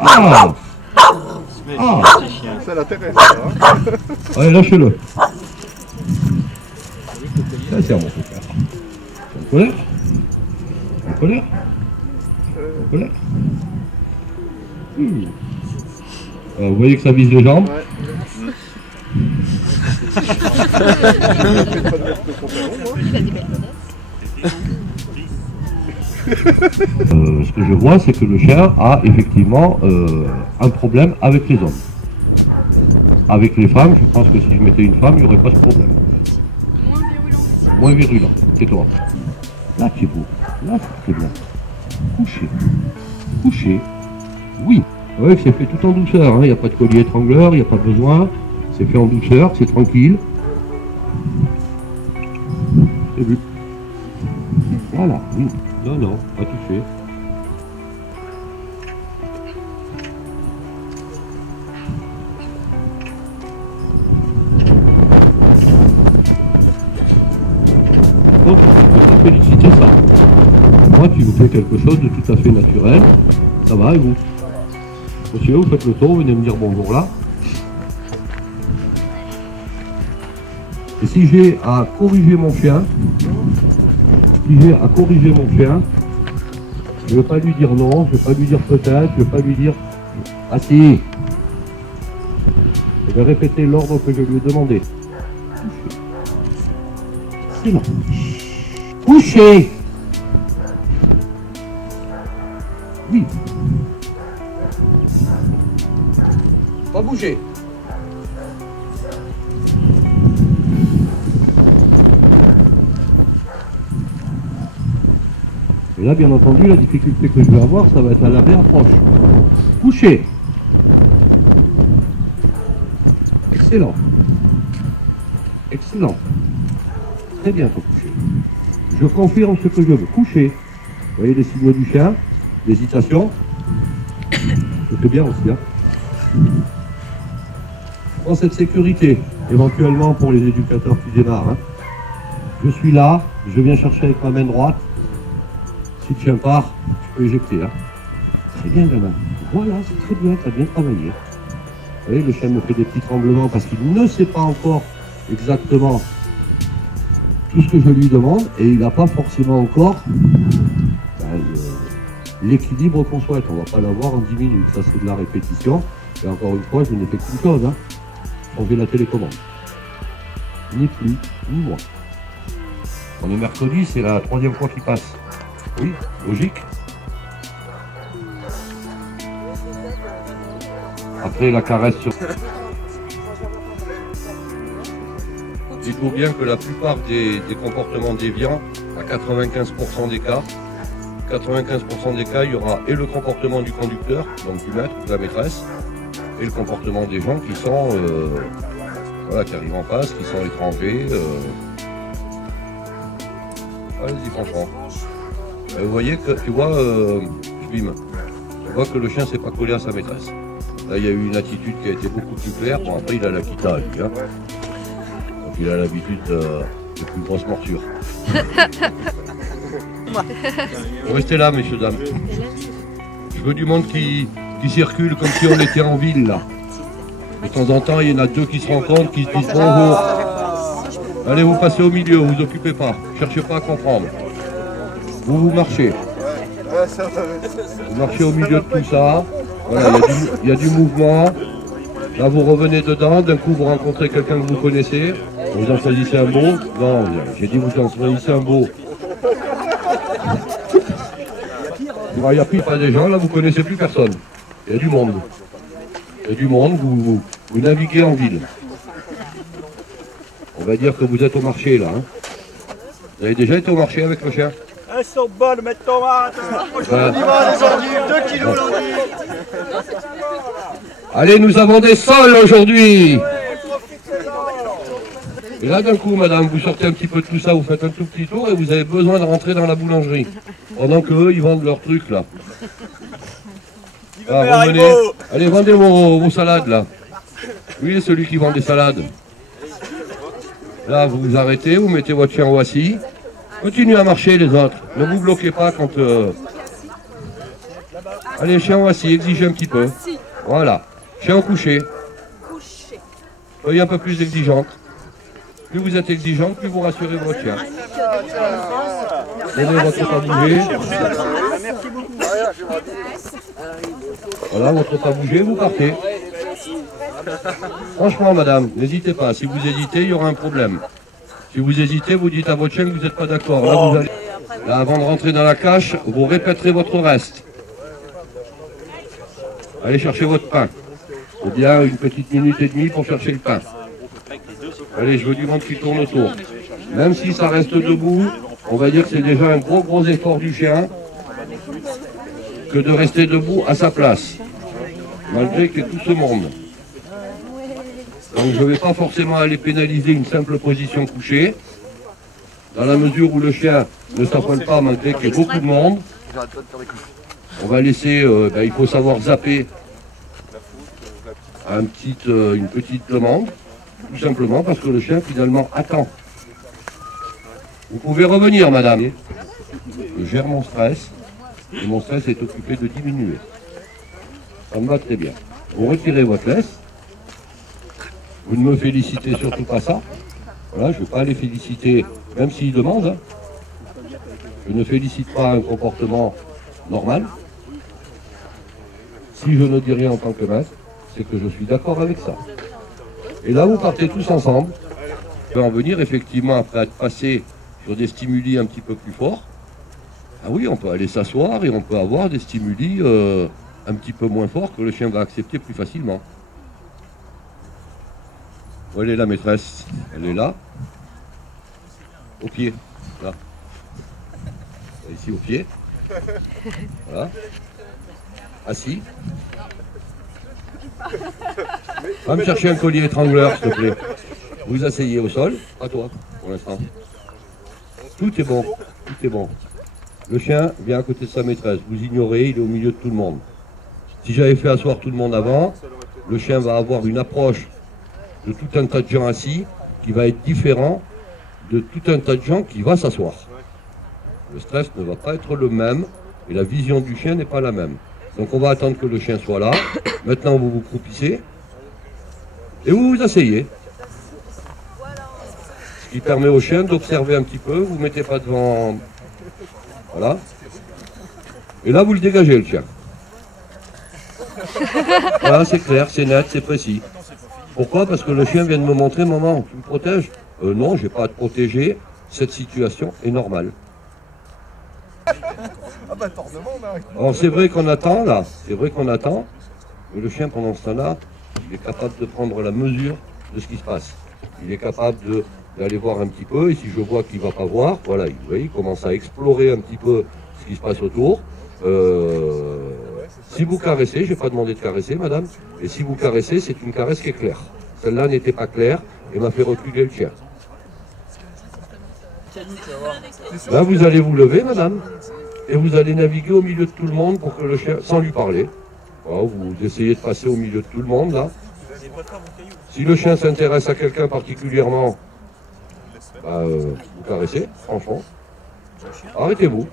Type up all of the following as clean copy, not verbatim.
Ah. Ah. Ça l'intéresse, ça. Allez, lâchez-le. Ça, c'est mon frère. En colère? En colère? En colère? Vous voyez que ça vise les jambes? Ouais. Ce que je vois, c'est que le chien a effectivement un problème avec les hommes. Avec les femmes, je pense que si je mettais une femme, il n'y aurait pas ce problème. Moins virulent. Moins virulent, c'est toi. Là, c'est beau. Là, c'est très bien. Couché. Couché. Oui. Oui, c'est fait tout en douceur. Il n'y a pas de collier étrangleur, il n'y a pas besoin. C'est fait en douceur, c'est tranquille. C'est vu. Voilà. Non, non, pas touché. Donc, je peux pas féliciter ça. Moi, tu vous faites quelque chose de tout à fait naturel. Ça va, et vous? Monsieur, vous faites le tour, vous venez me dire bonjour là. Et si j'ai à corriger mon chien, je ne vais pas lui dire non, je ne vais pas lui dire peut-être, je ne vais pas lui dire ah si. Je vais répéter l'ordre que je lui ai demandé. C'est bon. Coucher. Oui. Pas bouger. Et là, bien entendu, la difficulté que je vais avoir, ça va être à la réapproche. Coucher. Excellent. Excellent. Très bien pour coucher. Je confirme ce que je veux. Coucher. Vous voyez les signaux du chien, l'hésitation. C'est bien aussi. Hein. Je prends cette sécurité, éventuellement pour les éducateurs qui démarrent. Hein. Je suis là, je viens chercher avec ma main droite. Si le chien part, je peux éjecter. Hein. Très bien, gamin. Voilà, c'est très bien, tu as bien travaillé. Vous voyez, le chien me fait des petits tremblements parce qu'il ne sait pas encore exactement tout ce que je lui demande et il n'a pas forcément encore l'équilibre qu'on souhaite. On ne va pas l'avoir en 10 minutes. Ça, c'est de la répétition. Et encore une fois, je n'ai fait qu'une chose. Hein. Changer la télécommande. Ni plus, ni moins. On est mercredi, c'est la 3e fois qu'il passe. Oui, logique. Après la caresse sur... Dites-vous bien que la plupart des comportements déviants, à 95% des cas, il y aura et le comportement du conducteur, donc du maître, de la maîtresse, et le comportement des gens qui sont, voilà, qui arrivent en face, qui sont étrangers. Allez-y, franchement. Vous voyez que, tu vois, Jbim, tu vois que le chien s'est pas collé à sa maîtresse. Là, il y a eu une attitude qui a été beaucoup plus claire. Bon, après, il a l'Akita, lui. Hein. Donc, il a l'habitude de plus grosses morsures. Restez là, messieurs, dames. Je veux du monde qui circule comme si on était en ville, là. De temps en temps, il y en a deux qui se rencontrent, qui se disent bonjour. Allez, vous passez au milieu, vous occupez pas. Cherchez pas à comprendre. Vous marchez. Vous marchez au milieu de tout ça. Voilà, il y a du mouvement. Là, vous revenez dedans. D'un coup, vous rencontrez quelqu'un que vous connaissez. Vous en choisissez un mot. Non, j'ai dit vous en choisissez un mot. Il n'y a plus pas des gens, là, vous connaissez plus personne. Il y a du monde. Il y a du monde, vous naviguez en ville. On va dire que vous êtes au marché, là. Hein. Vous avez déjà été au marché avec le chien? Elles sont bonnes, mes tomates. Voilà. 2 kilos aujourd'hui. Allez, nous avons des sols aujourd'hui. Et là, d'un coup, madame, vous sortez un petit peu de tout ça, vous faites un tout petit tour et vous avez besoin de rentrer dans la boulangerie. Pendant qu'eux, ils vendent leurs trucs, là. Ah, revenez. Allez, vendez vos salades, là. Oui, celui qui vend des salades. Là, vous vous arrêtez, vous mettez votre chien au assis. Continuez à marcher, les autres. Ne vous bloquez pas quand... Allez, chien assis, exigez un petit peu. Voilà. Chien couché. Soyez un peu plus exigeante. Plus vous êtes exigeante, plus vous rassurez votre chien. Donnez votre pas bouger. Voilà, votre pas bouger, vous partez. Franchement, madame, n'hésitez pas. Si vous hésitez, il y aura un problème. Si vous hésitez, vous dites à votre chien que vous n'êtes pas d'accord. Là, vous allez... Là, avant de rentrer dans la cache, vous répéterez votre reste. Allez chercher votre pain. C'est bien une petite minute et demie pour chercher le pain. Allez, je veux du monde qui tourne autour. Même si ça reste debout, on va dire que c'est déjà un gros effort du chien que de rester debout à sa place, malgré qu'il y ait tout ce monde. Donc je ne vais pas forcément aller pénaliser une simple position couchée, dans la mesure où le chien ne s'affole pas malgré qu'il y ait beaucoup de monde. On va laisser, il faut savoir zapper à une petite demande, tout simplement parce que le chien finalement attend. Vous pouvez revenir, madame. Je gère mon stress, et mon stress est occupé de diminuer. Ça me va très bien. Vous retirez votre laisse. Vous ne me félicitez surtout pas ça. Voilà, je ne vais pas les féliciter, même s'ils demandent. Hein. Je ne félicite pas un comportement normal. Si je ne dis rien en tant que maître, c'est que je suis d'accord avec ça. Et là, vous partez tous ensemble. On peut en venir effectivement après être passé sur des stimuli un petit peu plus forts. Ah oui, on peut aller s'asseoir et on peut avoir des stimuli un petit peu moins forts que le chien va accepter plus facilement. Où elle est la maîtresse? Elle est là. Au pied. Là. Ici au pied. Voilà. Assis. Va me chercher un collier étrangleur, s'il te plaît. Vous asseyez au sol. À toi, pour l'instant. Tout est bon. Tout est bon. Le chien vient à côté de sa maîtresse. Vous ignorez, il est au milieu de tout le monde. Si j'avais fait asseoir tout le monde avant, le chien va avoir une approche de tout un tas de gens assis qui va être différent de tout un tas de gens qui va s'asseoir. Le stress ne va pas être le même et la vision du chien n'est pas la même. Donc on va attendre que le chien soit là. Maintenant vous vous croupissez et vous vous asseyez. Ce qui permet au chien d'observer un petit peu. Vous ne mettez pas devant... Voilà. Et là vous le dégagez le chien. Voilà, c'est clair, c'est net, c'est précis. Pourquoi? Parce que le chien vient de me montrer, maman, tu me protèges? Non, je n'ai pas à te protéger, cette situation est normale. Alors c'est vrai qu'on attend là, c'est vrai qu'on attend, mais le chien pendant ce temps-là, il est capable de prendre la mesure de ce qui se passe. Il est capable d'aller voir un petit peu, et si je vois qu'il ne va pas voir, voilà, vous voyez, il commence à explorer un petit peu ce qui se passe autour. Si vous caressez, je n'ai pas demandé de caresser, madame, et si vous caressez, c'est une caresse qui est claire. Celle-là n'était pas claire et m'a fait reculer le chien. Là, vous allez vous lever, madame, et vous allez naviguer au milieu de tout le monde pour que le chien, sans lui parler. Voilà, vous essayez de passer au milieu de tout le monde, là. Si le chien s'intéresse à quelqu'un particulièrement, vous caressez, franchement. Arrêtez-vous.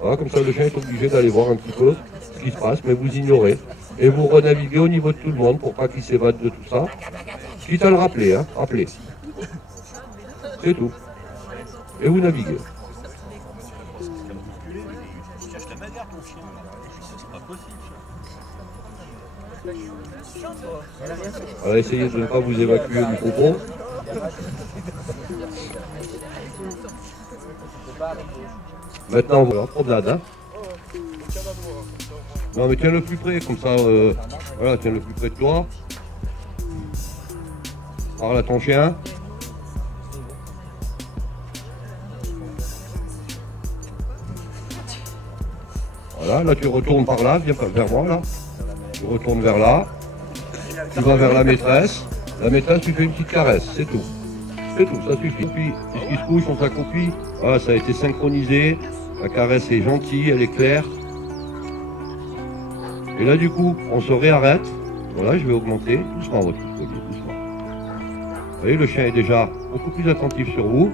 Voilà, comme ça, le chien est obligé d'aller voir un petit peu ce qui se passe, mais vous ignorez. Et vous renaviguez au niveau de tout le monde pour pas qu'il s'évade de tout ça. Quitte à le rappeler, hein, rappelez. C'est tout. Et vous naviguez. Alors essayez de ne pas vous évacuer du propos. Maintenant, voilà, promenade. Hein. Non mais tiens le plus près, comme ça, voilà, tiens le plus près de toi. Parle à ton chien. Voilà, là tu retournes par là, viens vers moi là. Tu retournes vers là. Tu vas vers la maîtresse. La maîtresse, tu fais une petite caresse, c'est tout. C'est tout, ça suffit. Puis, puisqu'il se couche, on s'accroupit. Voilà, ça a été synchronisé. La caresse est gentille, elle est claire. Et là, du coup, on se réarrête. Voilà, je vais augmenter doucement votre collier, doucement. Vous voyez, le chien est déjà beaucoup plus attentif sur vous.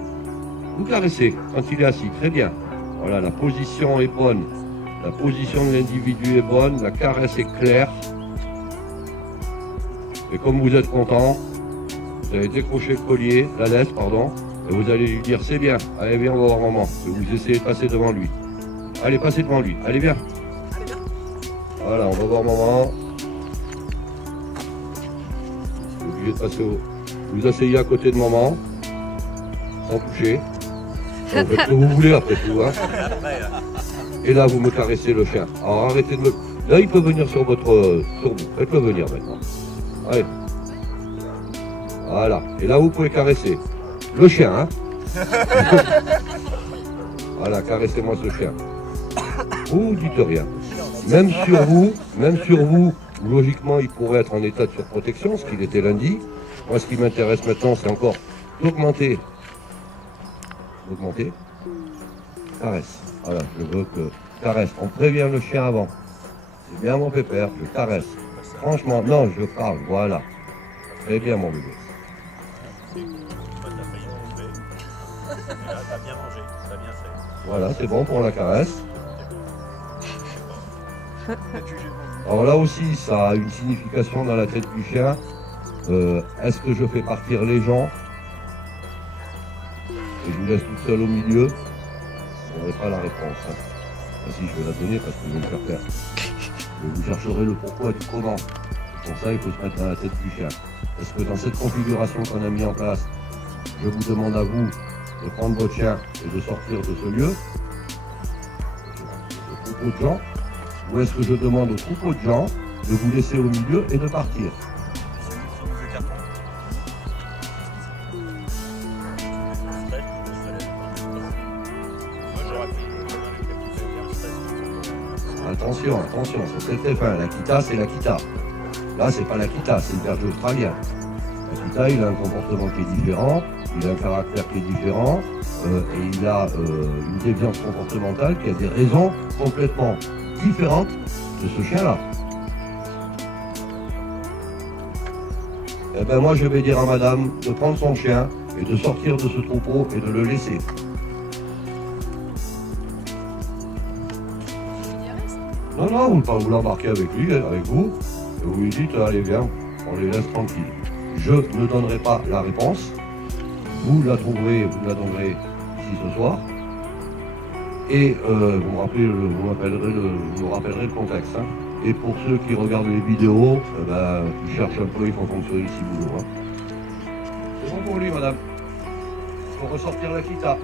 Vous caressez quand il est assis, très bien. Voilà, la position est bonne. La position de l'individu est bonne, la caresse est claire. Et comme vous êtes content, vous allez décrocher le collier, la laisse, pardon, et vous allez lui dire c'est bien, allez viens, on va voir maman. Et vous essayez de passer devant lui. Allez, passez devant lui, allez viens. Voilà, on va voir maman. Vous êtes obligé de passer au... Vous asseyez à côté de maman, sans toucher. Vous faites ce que vous voulez après tout, hein. Et là, vous me caressez le chien. Alors arrêtez de me... Là, il peut venir sur votre... sur vous. Faites-le venir maintenant. Allez. Voilà. Et là, vous pouvez caresser le chien, hein. Voilà, caressez-moi ce chien. Vous dites rien. Même sur vous, logiquement, il pourrait être en état de surprotection, ce qu'il était lundi. Moi, ce qui m'intéresse maintenant, c'est encore d'augmenter. Augmenter. Caresse. Voilà, je veux que caresse. On prévient le chien avant. C'est bien mon pépère, je caresse. Franchement, non, je parle, voilà. Très bien mon bébé. Voilà, c'est bon pour la caresse. Alors là aussi, ça a une signification dans la tête du chien. Est-ce que je fais partir les gens et je vous laisse tout seul au milieu? Vous n'aurez pas la réponse. Hein. Enfin, si, je vais la donner parce que je vais me faire perdre. Vous chercherez le pourquoi du comment. Pour ça, il faut se mettre dans la tête du chien. Est-ce que dans cette configuration qu'on a mis en place, je vous demande à vous de prendre votre chien et de sortir de ce lieu, le troupeau de gens, ou est-ce que je demande au troupeau de gens de vous laisser au milieu et de partir? Attention, attention, c'est très fin. L'Akita, c'est l'Akita. Là, c'est pas l'Akita, c'est le berger australien. L'Akita, il a un comportement qui est différent, il a un caractère qui est différent, et il a une déviance comportementale qui a des raisons complètement différentes de ce chien-là. Eh bien, moi, je vais dire à madame de prendre son chien et de sortir de ce troupeau et de le laisser. Non, non, vous l'embarquez avec lui, avec vous, et vous lui dites, allez viens, on les laisse tranquilles. Je ne donnerai pas la réponse, vous la trouverez, vous la donnerez ici ce soir, et vous me rappellerez le contexte. Hein. Et pour ceux qui regardent les vidéos, ils cherchent un peu, ils font fonctionner ici boulot. Hein. C'est bon pour lui, madame. Il faut ressortir l'Akita.